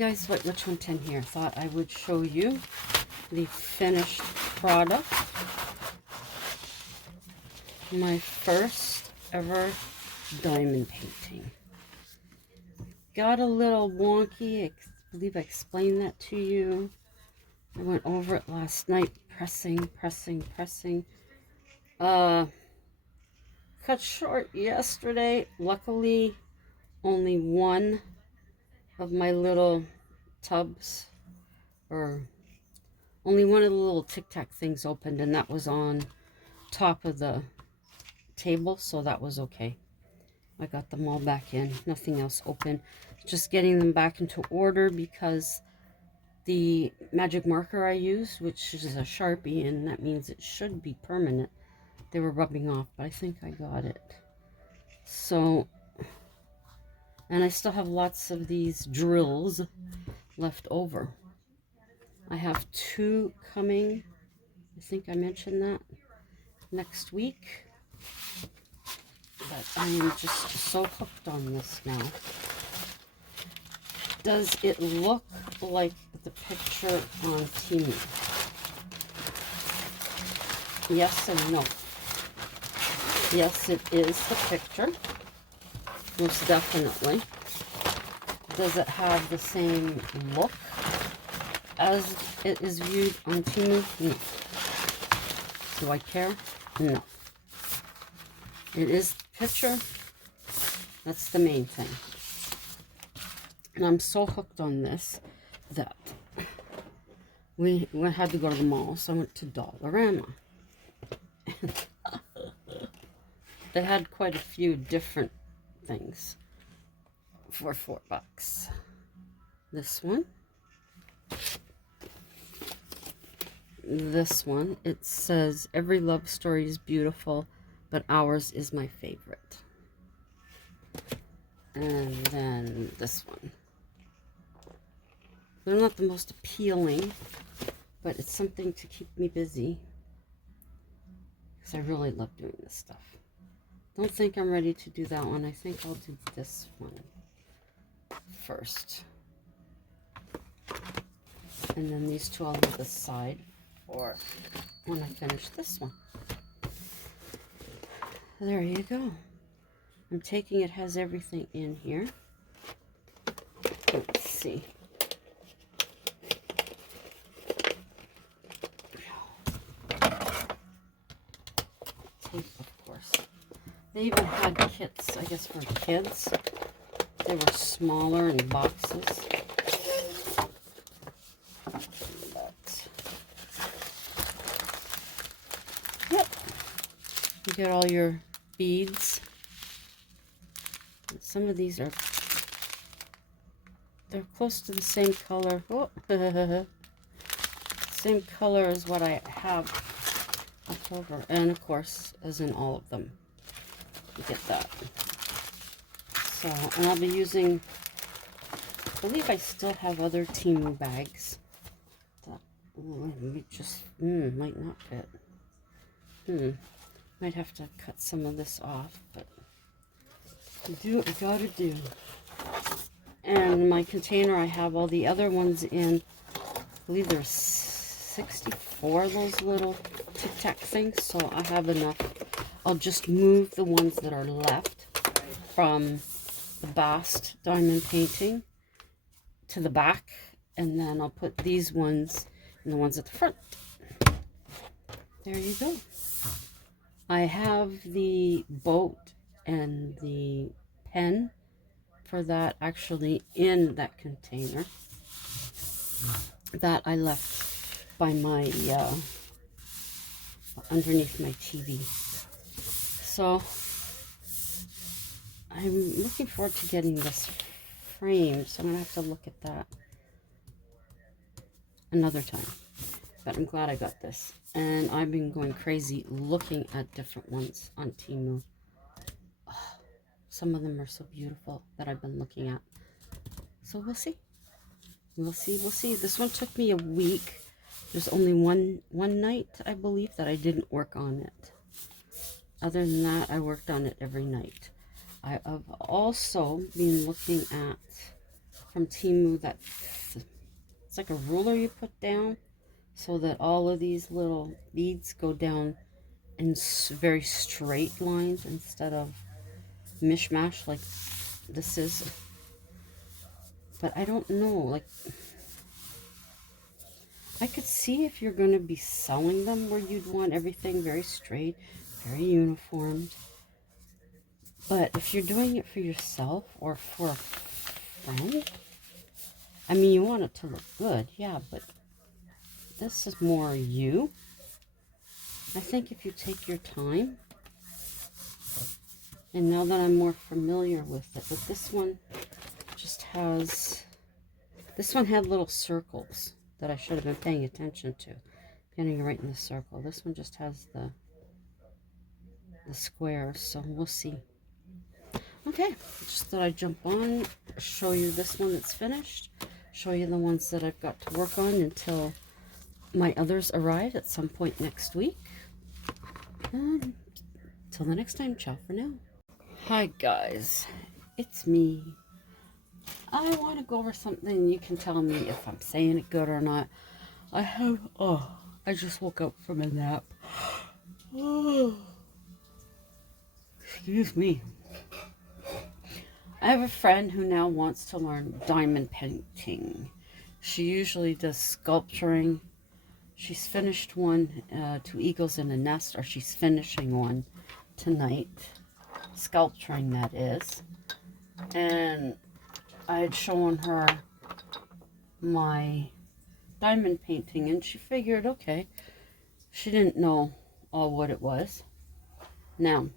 guys, Witch 110 here. Thought I would show you the finished product. My first ever diamond painting. Got a little wonky. I believe I explained that to you. I went over it last night, pressing. Cut short yesterday. Luckily, only one of my little tubs, or only one of the little Tic Tac things opened, and that was on top of the table, so that was okay. I got them all back in, nothing else open. Just getting them back into order because the magic marker I use, which is a Sharpie, and that means it should be permanent, they were rubbing off, but I think I got it. So, and I still have lots of these drills left over. I have 2 coming, I think I mentioned that, next week. But I am just so hooked on this now. Does it look like the picture on Temu? Yes and no. Yes, it is the picture. Most definitely. Does it have the same look as it is viewed on Temu? No. Do I care? No. It is the picture. That's the main thing. And I'm so hooked on this that we had to go to the mall, so I went to Dollarama. They had quite a few different things for $4. This one. This one, it says, every love story is beautiful, but ours is my favorite. And then this one. They're not the most appealing, but it's something to keep me busy. Because I really love doing this stuff. Don't think I'm ready to do that one. I think I'll do this one first. And then these 2 I'll leave aside for when I finish this one. There you go. I'm taking it has everything in here. Let's see. Tape, of course. They even had kits, I guess, for kids. They were smaller in boxes. But, yep. You get all your beads. Some of these are, they're close to the same color. Oh, same color as what I have up over. And of course, as in all of them. You get that. So, and I'll be using, I believe I still have other Temu bags. That just, might not fit. Might have to cut some of this off, but you do what you gotta do. And my container, I have all the other ones in. I believe there's 64 of those little Tic Tac things, so I have enough. I'll just move the ones that are left from the Bast diamond painting to the back, and then I'll put these ones and the ones at the front. There you go. I have the boat and the pen for that actually in that container that I left by my underneath my TV. So I'm looking forward to getting this frame, so I'm gonna have to look at that another time. But I'm glad I got this, and I've been going crazy looking at different ones on Temu. Some of them are so beautiful that I've been looking at. So we'll see. We'll see. This one took me a week. There's only one night, I believe, that I didn't work on it. Other than that, I worked on it every night. I have also been looking at from Temu that it's like a ruler you put down so that all of these little beads go down in very straight lines instead of mishmash like this is. But I don't know, like, I could see if you're going to be selling them where you'd want everything very straight, very uniformed. But if you're doing it for yourself or for a friend, I mean, you want it to look good, yeah, but this is more you. I think if you take your time, and now that I'm more familiar with it, but this one just has, this one had little circles that I should have been paying attention to. Getting right in the circle. This one just has the squares, so we'll see. Okay, just thought I'd jump on, show you this one that's finished, show you the ones that I've got to work on until my others arrive at some point next week. Till the next time, ciao for now. Hi guys, it's me. I want to go over something. You can tell me if I'm saying it good or not. I just woke up from a nap. Excuse me. I have a friend who now wants to learn diamond painting. She usually does sculpturing. She's finished one, Two Eagles in a Nest, or she's finishing one tonight. Sculpturing, that is. And I had shown her my diamond painting, and she figured, okay, she didn't know all what it was. Now,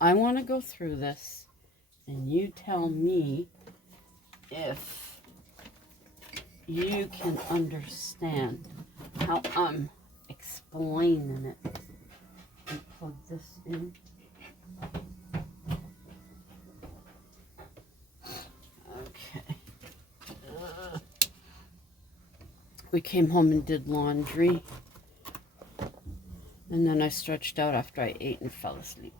I want to go through this, and you tell me if you can understand how I'm explaining it. And plug this in. Okay. We came home and did laundry. And then I stretched out after I ate and fell asleep.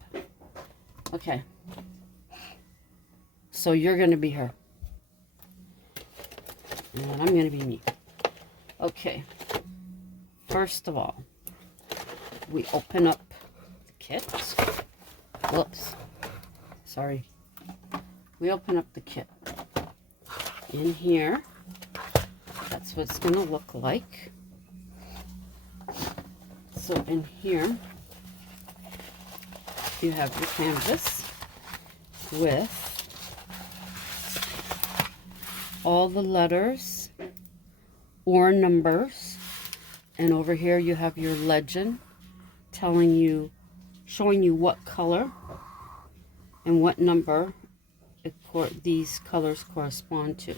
Okay. So you're going to be her. And I'm going to be me. Okay. First of all, we open up the kit. Whoops. Sorry. We open up the kit. In here, that's what it's going to look like. So in here, you have your canvas with all the letters or numbers, and over here you have your legend telling you, showing you what color and what number these colors correspond to.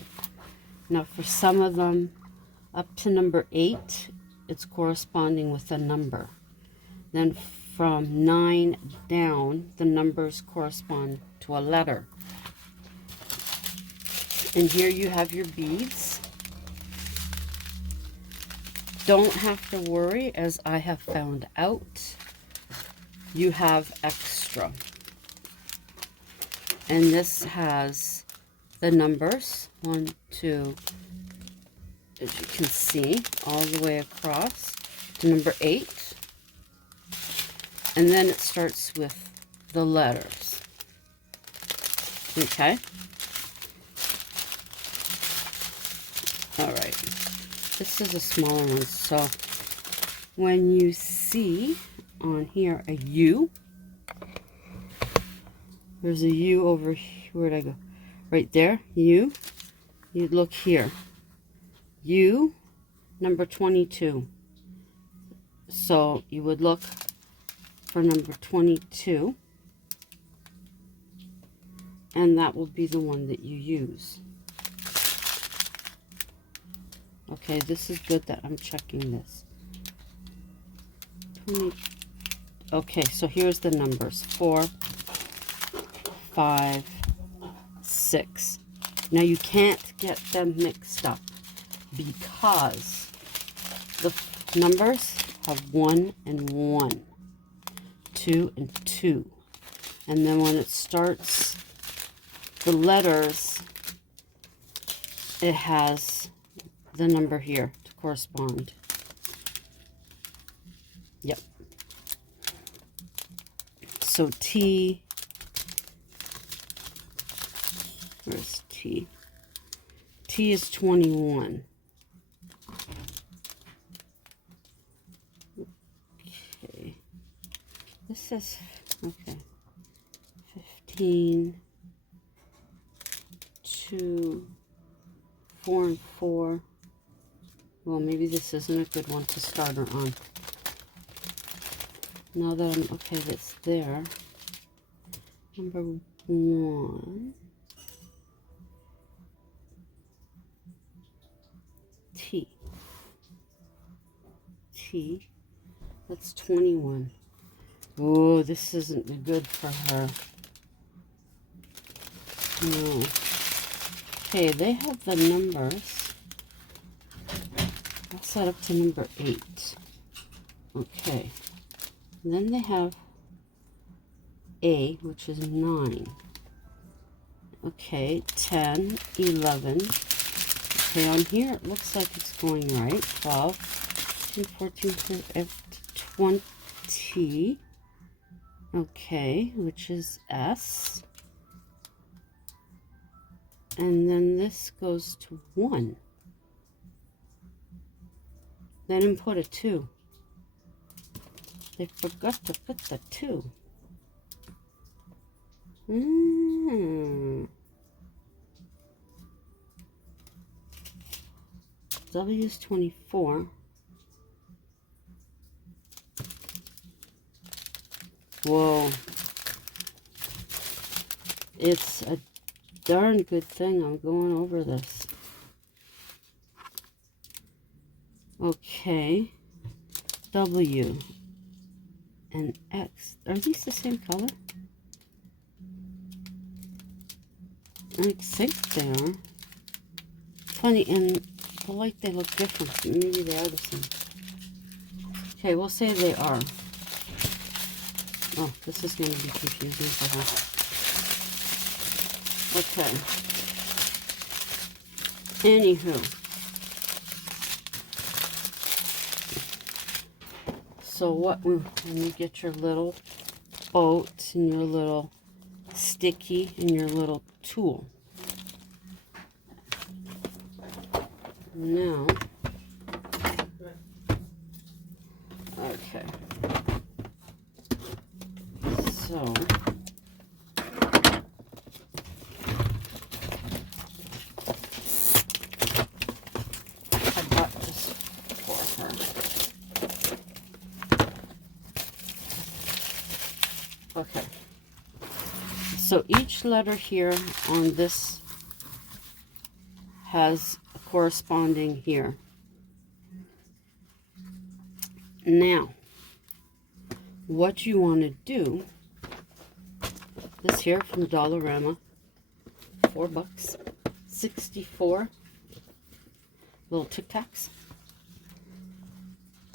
Now for some of them up to number 8, it's corresponding with a number. Then from 9 down, the numbers correspond to a letter. And here you have your beads. Don't have to worry, as I have found out, you have extra. And this has the numbers, 1, 2, as you can see, all the way across to number 8. And then it starts with the letters. Okay? Alright. This is a smaller one. So when you see on here a U, there's a U over here. Where'd I go? Right there. U. You'd look here. U, number 22. So you would look for number 22, and that will be the one that you use. Okay, this is good that I'm checking this. 20. Okay, so here's the numbers. 4, 5, 6. Now you can't get them mixed up because the numbers have 1 and 1, 2 and 2. And then when it starts, the letters it has the number here to correspond. Yep. So T, where's T? T is 21. Okay. This says, okay, 15, 2, 4, and 4. Well, maybe this isn't a good one to start her on. Now that I'm, okay, that's there. Number 1. T. T. That's 21. Oh, this isn't good for her. No. Okay, they have the numbers. I'll set up to number 8. Okay. And then they have A, which is 9. Okay, 10, 11. Okay, on here it looks like it's going right. 12, 13, 14, 15, 20. Okay, which is S. And then this goes to 1. They didn't put a 2. They forgot to put the 2. W is 24. Whoa. It's a darn good thing I'm going over this. Okay. W and X. Are these the same color? I think they are. Funny, in the light they look different. Maybe they are the same. Okay, we'll say they are. Oh, this is going to be confusing for her. Okay. Anywho. So when you get your little boat and your little sticky and your little tool. Now, okay. So, I bought this for her. Okay. So each letter here on this has a corresponding here. Now, what you want to do, this here from Dollarama, $4, 64 little Tic Tacs.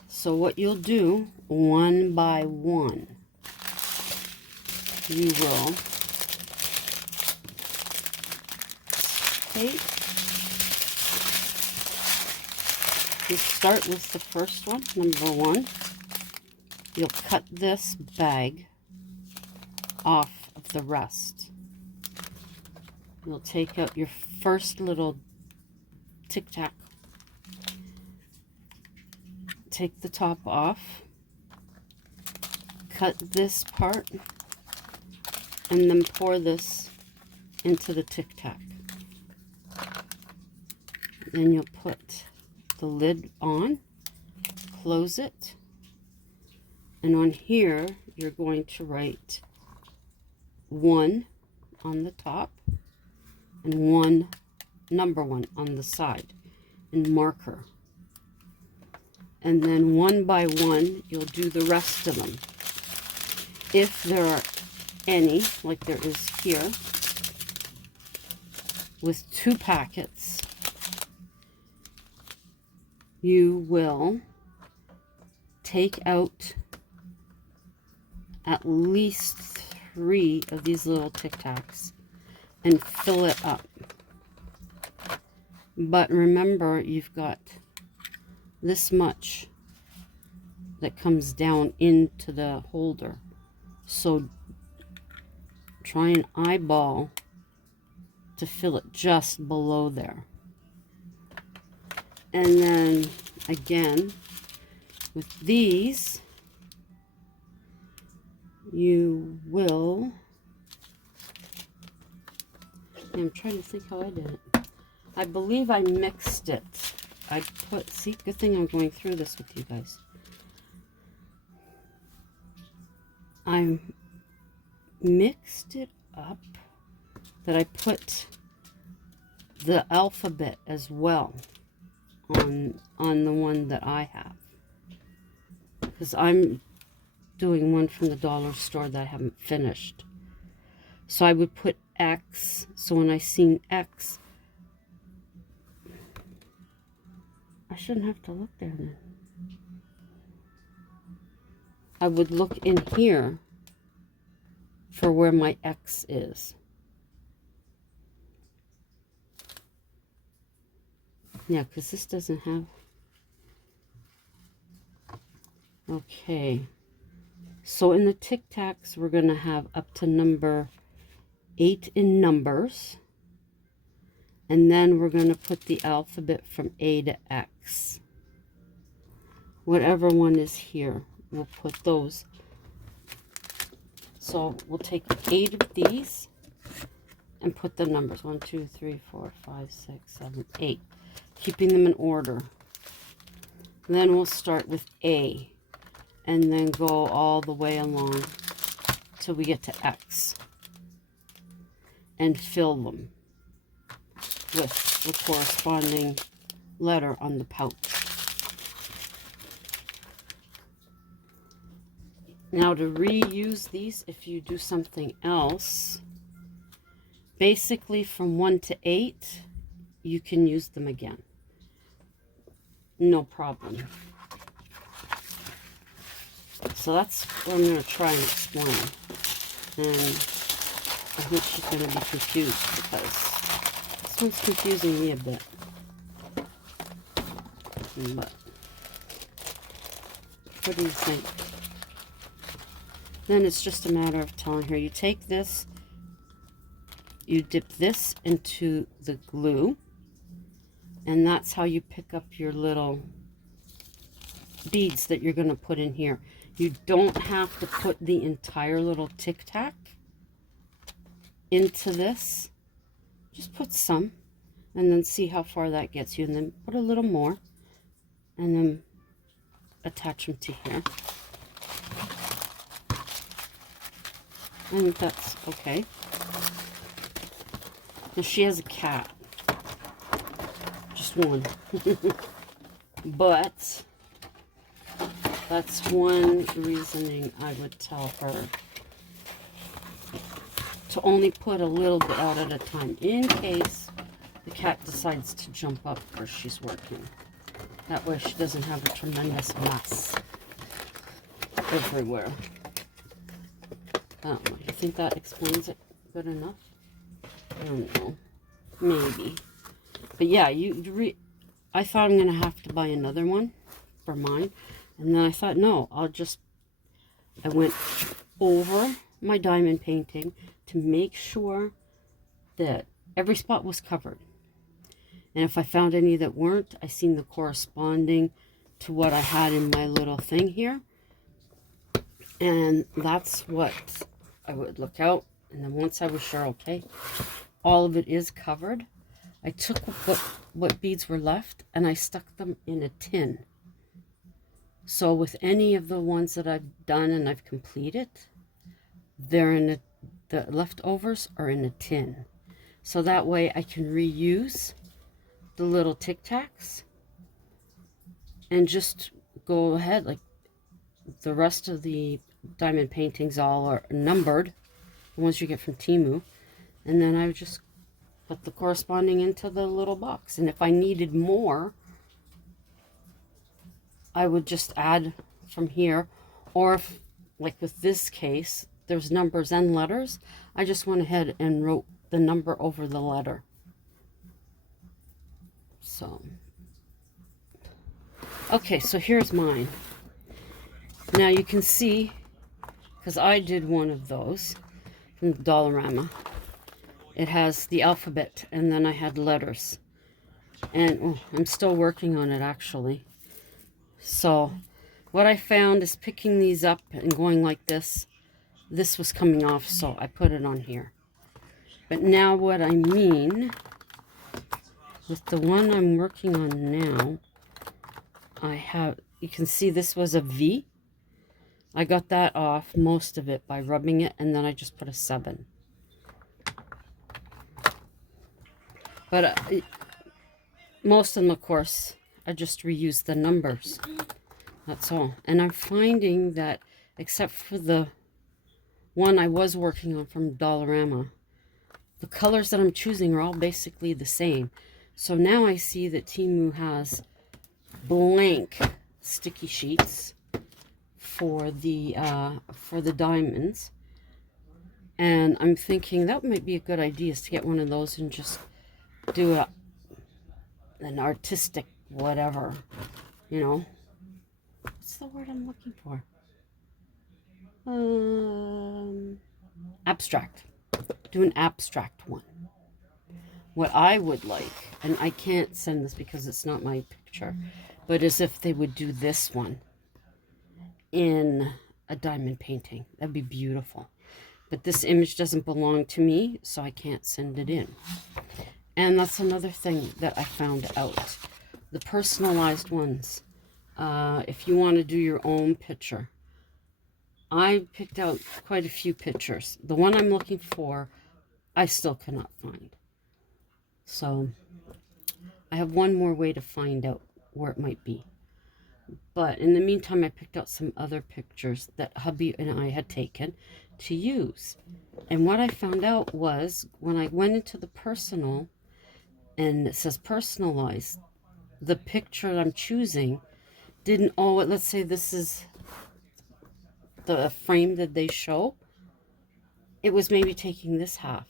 So what you'll do, one by one, you will take, you start with the first one, number 1. You'll cut this bag off of the rest. You'll take out your first little Tic Tac. Take the top off. Cut this part. And then pour this into the Tic Tac. Then you'll put the lid on. Close it. And on here, you're going to write 1 on the top and number 1 on the side in marker. And then one by one, you'll do the rest of them. If there are any, like there is here, with 2 packets, you will take out at least 3 of these little Tic Tacs and fill it up. But remember, you've got this much that comes down into the holder. So try and eyeball to fill it just below there. And then again, with these, you will, I'm trying to think how I did it. I believe I mixed it. I put, see, good thing I'm going through this with you guys. I mixed it up that I put the alphabet as well on the one that I have, because I'm doing one from the dollar store that I haven't finished. So I would put X, so when I seen X, I shouldn't have to look there then. I would look in here for where my X is. Yeah, because this doesn't have... Okay. So in the Tic Tacs, we're going to have up to number 8 in numbers. And then we're going to put the alphabet from A to X. Whatever one is here, we'll put those. So we'll take 8 of these and put the numbers 1, 2, 3, 4, 5, 6, 7, 8, keeping them in order. And then we'll start with A and then go all the way along till we get to X and fill them with the corresponding letter on the pouch. Now to reuse these, if you do something else, basically from 1 to 8, you can use them again. No problem. So that's what I'm going to try and explain. And I hope she's going to be confused, because this one's confusing me a bit. But what do you think? Then it's just a matter of telling her, you take this, you dip this into the glue, and that's how you pick up your little beads that you're going to put in here. You don't have to put the entire little Tic Tac into this. Just put some, and then see how far that gets you, and then put a little more, and then attach them to here. I think that's okay. Now she has a cat. Just one. But that's one reasoning I would tell her to only put a little bit out at a time, in case the cat decides to jump up where she's working. That way she doesn't have a tremendous mess everywhere. I don't know. You think that explains it good enough? I don't know. Maybe. But yeah, I thought I'm going to have to buy another one for mine. And then I thought, no, I went over my diamond painting to make sure that every spot was covered. And if I found any that weren't, I seen the corresponding to what I had in my little thing here. And that's what I would look out. And then once I was sure, okay, all of it is covered, I took what beads were left and I stuck them in a tin. So with any of the ones that I've done and I've completed, they're in the leftovers are in a tin. So that way I can reuse the little Tic Tacs and just go ahead, like the rest of the diamond paintings all are numbered, the ones you get from Temu, and then I would just put the corresponding into the little box. And if I needed more, I would just add from here, or if, like with this case, there's numbers and letters, I just went ahead and wrote the number over the letter. So, okay, so here's mine. Now you can see, because I did one of those from Dollarama. It has the alphabet, and then I had letters. And oh, I'm still working on it, actually. So what I found is picking these up and going like this. This was coming off, so I put it on here. But now what I mean with the one I'm working on now, I have, you can see this was a V. I got that off, most of it, by rubbing it, and then I just put a 7. But most of them, of course, I just reuse the numbers. That's all. And I'm finding that, except for the one I was working on from Dollarama, the colors that I'm choosing are all basically the same. So now I see that Temu has blank sticky sheets for the diamonds. And I'm thinking that might be a good idea, is to get one of those and just do an artistic whatever, you know. What's the word I'm looking for? Abstract. Do an abstract one. What I would like, and I can't send this because it's not my picture, but as if they would do this one in a diamond painting. That'd be beautiful. But this image doesn't belong to me, so I can't send it in. And that's another thing that I found out. The personalized ones. If you want to do your own picture. I picked out quite a few pictures. The one I'm looking for, I still cannot find. So, I have one more way to find out where it might be. But in the meantime, I picked out some other pictures that hubby and I had taken to use. And what I found out was, when I went into the personal, and it says personalized, the picture I'm choosing didn't, let's say this is the frame that they show. It was maybe taking this half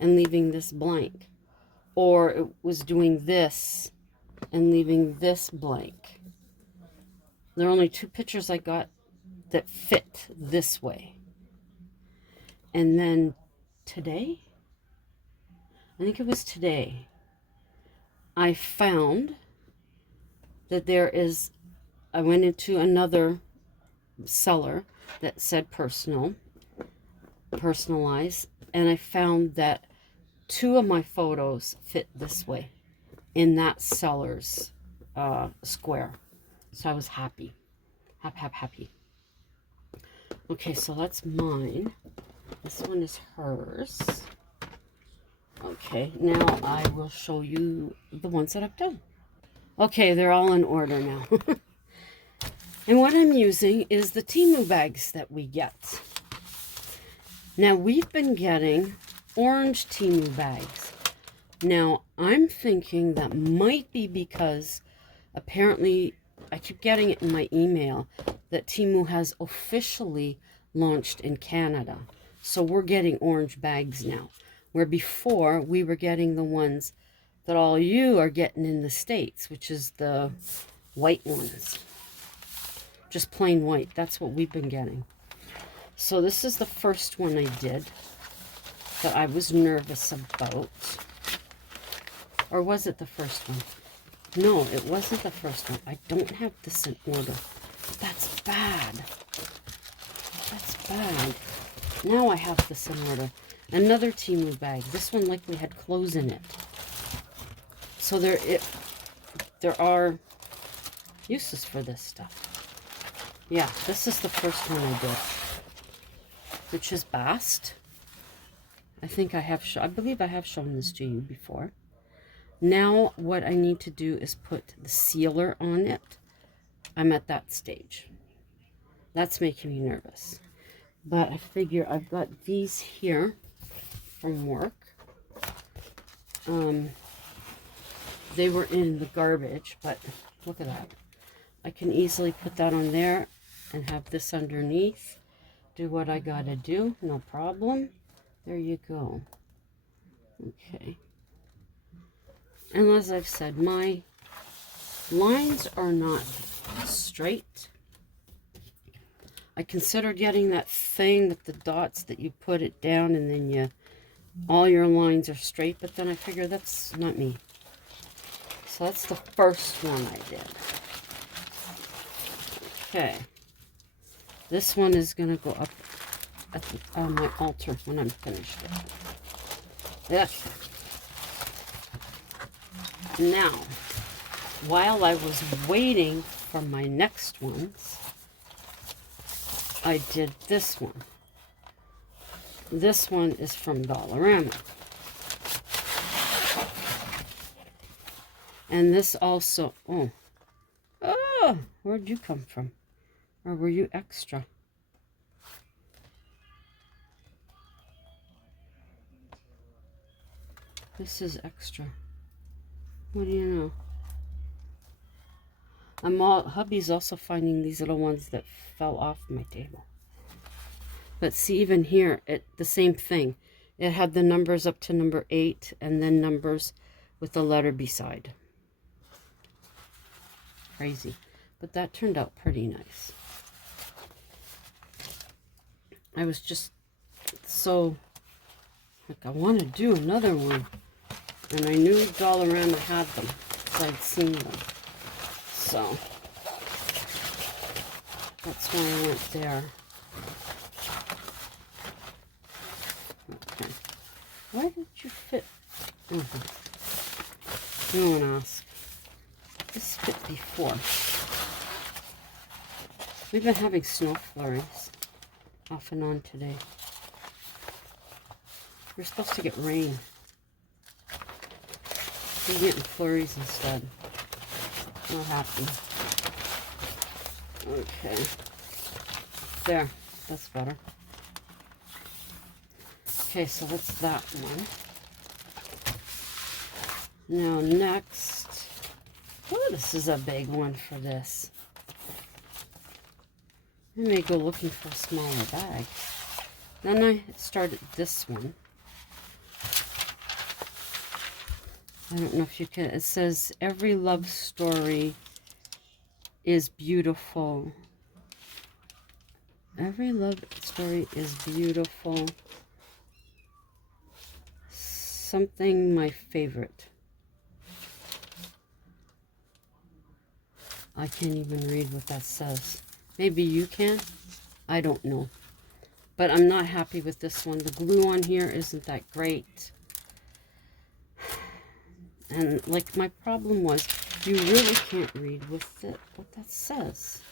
and leaving this blank. Or it was doing this and leaving this blank. There are only 2 pictures I got that fit this way. And then today, I think it was today, I found that I went into another seller that said personalize, and I found that 2 of my photos fit this way in that seller's square. So I was happy. Happy. Okay, so that's mine. This one is hers. Okay, now I will show you the ones that I've done. Okay, they're all in order now. And what I'm using is the Temu bags that we get. Now, we've been getting orange Temu bags. Now, I'm thinking that might be because apparently I keep getting it in my email that Temu has officially launched in Canada. So we're getting orange bags now, where before we were getting the ones that all you are getting in the States, which is the white ones. Just plain white. That's what we've been getting. So this is the first one I did that I was nervous about. Or was it the first one? No, it wasn't the first one. I don't have this in order. That's bad. That's bad. Now I have this in order. Another Temu bag. This one likely had clothes in it. So there are uses for this stuff. Yeah, this is the first one I did, which is Bast. I believe I have shown this to you before. Now what I need to do is put the sealer on it. I'm at that stage. That's making me nervous. But I figure I've got these here from work. They were in the garbage, but look at that. I can easily put that on there and have this underneath. Do what I gotta do, no problem. There you go. Okay. And as I've said, my lines are not straight. I considered getting that thing with the dots that you put it down and then all your lines are straight, but then I figured that's not me. So that's the first one I did. Okay. This one is going to go up on my altar when I'm finished with it. Okay. Now, while I was waiting for my next ones, I did this one. This one is from Dollarama. And this also, oh, where'd you come from? Or were you extra? This is extra. What do you know? Hubby's also finding these little ones that fell off my table. But see, even here, the same thing. It had the numbers up to number 8 and then numbers with the letter beside. Crazy. But that turned out pretty nice. I was just so, like, I want to do another one. And I knew Dollarama had them, because I'd seen them. So, that's why I went there. Okay. Why did you fit? No one asked. This fit before. We've been having snow flurries off and on today. We're supposed to get rain. We're getting flurries instead. Not happy. Okay. There. That's better. Okay, so that's that one. Now next. Oh, this is a big one for this. I may go looking for a smaller bag. Then I started this one. I don't know if you can. It says, every love story is beautiful. Every love story is beautiful. Something my favorite. I can't even read what that says. Maybe you can. I don't know. But I'm not happy with this one. The glue on here isn't that great. And like my problem was, you really can't read what that says.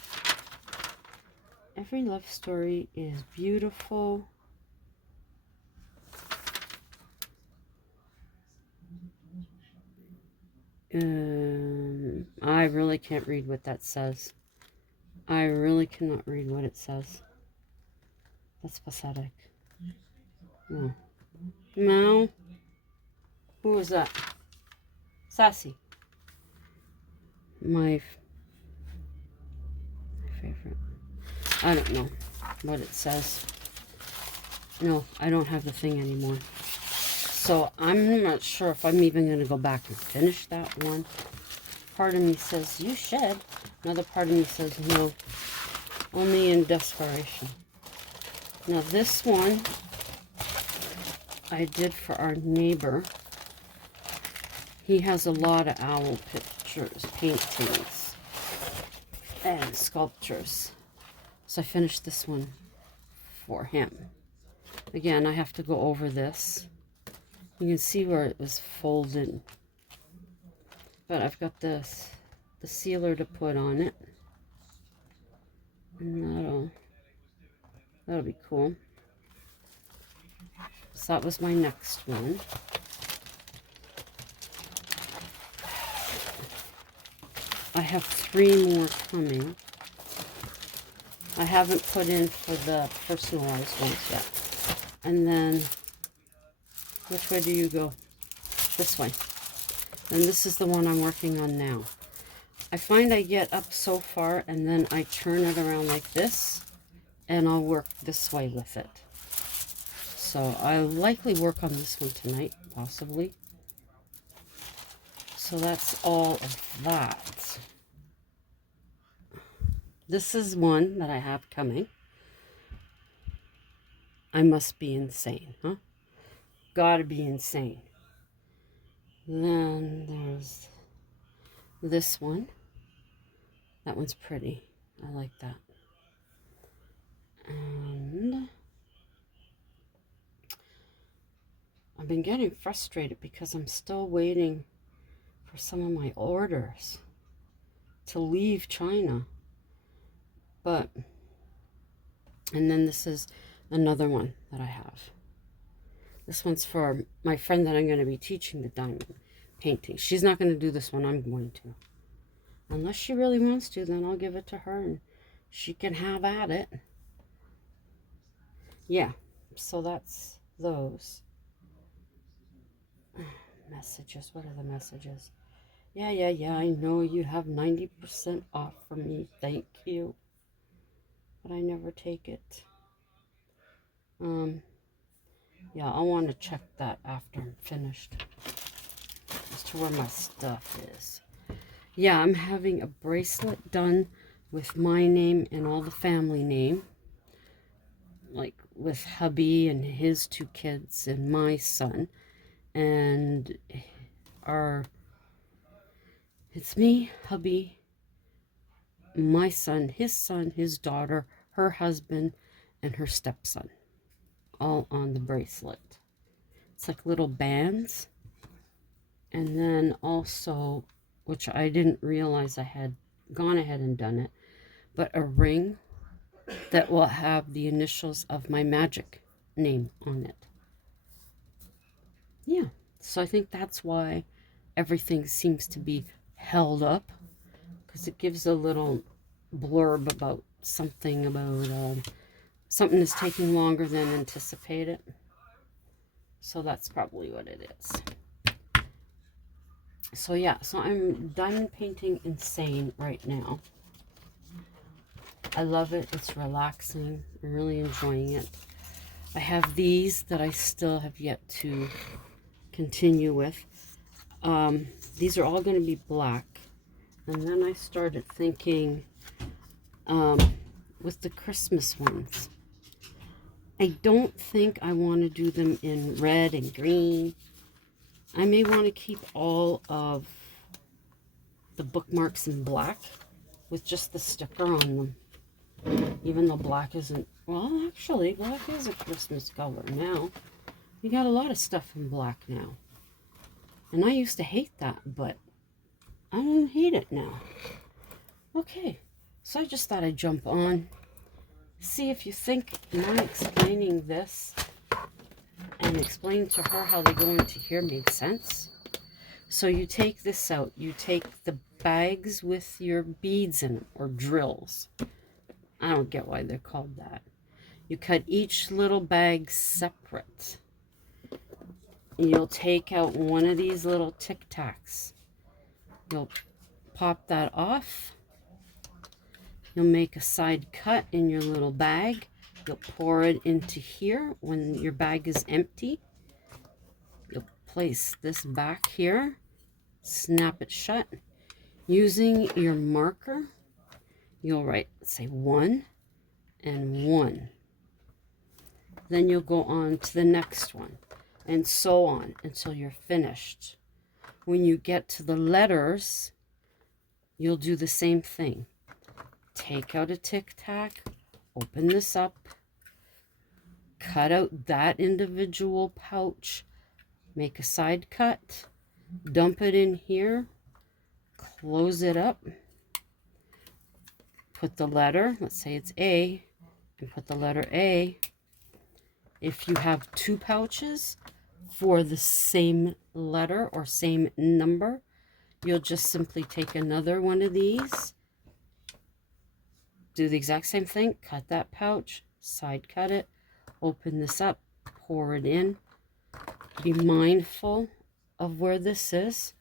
Every love story is beautiful. I really can't read what that says. I really cannot read what it says. That's pathetic. No. No. Who was that? Sassy. My favorite. I don't know what it says. No, I don't have the thing anymore. So I'm not sure if I'm even going to go back and finish that one. Part of me says, you should. Another part of me says, no. Only in desperation. Now this one I did for our neighbor. He has a lot of owl pictures, paintings, and sculptures. So I finished this one for him. Again, I have to go over this. You can see where it was folded. But I've got the sealer to put on it. And that'll be cool. So that was my next one. I have 3 more coming. I haven't put in for the personalized ones yet. And then, which way do you go? This way. And this is the one I'm working on now. I find I get up so far and then I turn it around like this and I'll work this way with it. So I'll likely work on this one tonight, possibly. So that's all of that. This is one that I have coming. I must be insane, huh? Gotta be insane. Then there's this one. That one's pretty. I like that. And I've been getting frustrated because I'm still waiting for some of my orders to leave China. But, and then this is another one that I have. This one's for my friend that I'm going to be teaching the diamond painting. She's not going to do this one. I'm going to. Unless she really wants to, then I'll give it to her and she can have at it. Yeah, so that's those. Messages. What are the messages? Yeah, I know you have 90% off from me. Thank you. But I never take it. Yeah, I'll want to check that after I'm finished. As to where my stuff is. Yeah, I'm having a bracelet done with my name and all the family name. Like with hubby and his 2 kids and my son. And it's me, hubby, my son, his daughter, her husband, and her stepson. All on the bracelet. It's like little bands. And then also, which I didn't realize I had gone ahead and done it, but a ring that will have the initials of my magic name on it. Yeah, so I think that's why everything seems to be held up, because it gives a little blurb about something something is taking longer than anticipated. So that's probably what it is. So yeah, so I'm diamond painting insane right now. I love it. It's relaxing. I'm really enjoying it. I have these that I still have yet to continue with. These are all going to be black. And then I started thinking with the Christmas ones, I don't think I want to do them in red and green. I may want to keep all of the bookmarks in black with just the sticker on them. Even though black isn't, well, actually, black is a Christmas color now. You got a lot of stuff in black now. And I used to hate that, but I don't hate it now. Okay, so I just thought I'd jump on. See if you think my explaining this and explaining to her how they go into here made sense. So you take this out. You take the bags with your beads in it, or drills. I don't get why they're called that. You cut each little bag separate. You'll take out one of these little Tic Tacs. You'll pop that off. You'll make a side cut in your little bag. You'll pour it into here when your bag is empty. You'll place this back here. Snap it shut. Using your marker, you'll write, say, 1 and 1. Then you'll go on to the next one, and so on until you're finished. When you get to the letters, you'll do the same thing. Take out a Tic Tac, open this up, cut out that individual pouch, make a side cut, dump it in here, close it up, put the letter, let's say it's A, and put the letter A. If you have 2 pouches for the same letter or same number, you'll just simply take another one of these, do the exact same thing, cut that pouch, side cut it, open this up, pour it in, be mindful of where this is,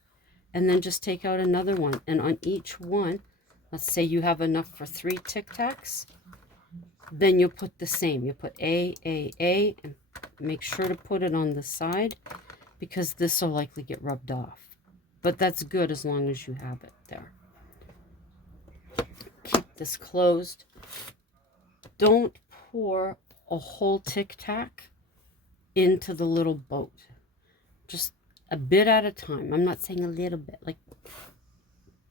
and then just take out another one. And on each one, let's say you have enough for 3 Tic Tacs, then you'll put the same. You'll put A, and make sure to put it on the side, because this will likely get rubbed off. but that's good as long as you have it there. Keep this closed. Don't pour a whole Tic Tac into the little boat. Just a bit at a time. I'm not saying a little bit. Like,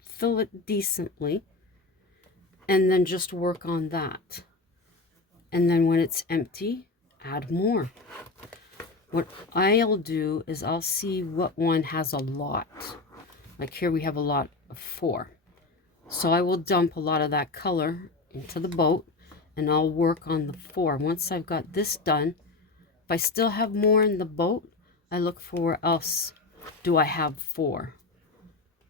fill it decently. And then just work on that. And then when it's empty, add more. What I'll do is I'll see what one has a lot. Like here we have a lot of 4. So I will dump a lot of that color into the boat and I'll work on the 4. Once I've got this done, if I still have more in the boat, I look for where else do I have 4.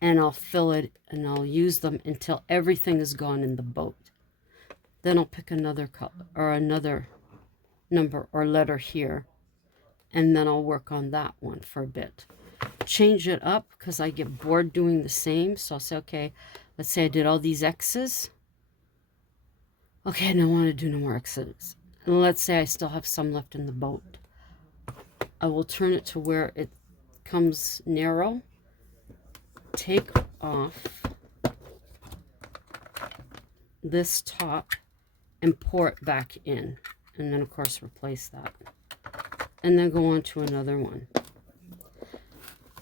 And I'll fill it and I'll use them until everything is gone in the boat. Then I'll pick another color or another number or letter here. And then I'll work on that one for a bit. Change it up because I get bored doing the same. So I'll say, okay, let's say I did all these X's. Okay, I don't want to do no more X's. And let's say I still have some left in the boat. I will turn it to where it comes narrow. Take off this top and pour it back in. And then, of course, replace that. And then go on to another one.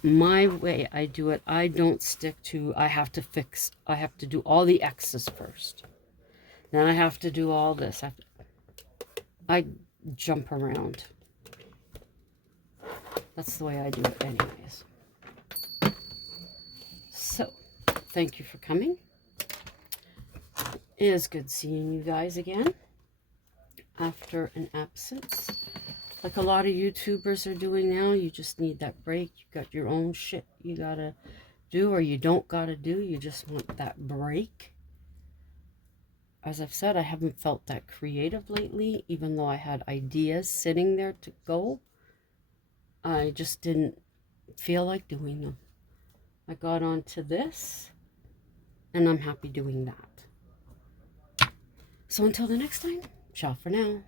My way I do it, I don't stick to, I have to do all the X's first. Then I have to do all this. I jump around. That's the way I do it anyways. So, thank you for coming. It is good seeing you guys again after an absence. Like a lot of YouTubers are doing now, you just need that break. You got your own shit you gotta do or you don't gotta do. You just want that break. As I've said, I haven't felt that creative lately, even though I had ideas sitting there to go. I just didn't feel like doing them. I got onto this, and I'm happy doing that. So until the next time, ciao for now.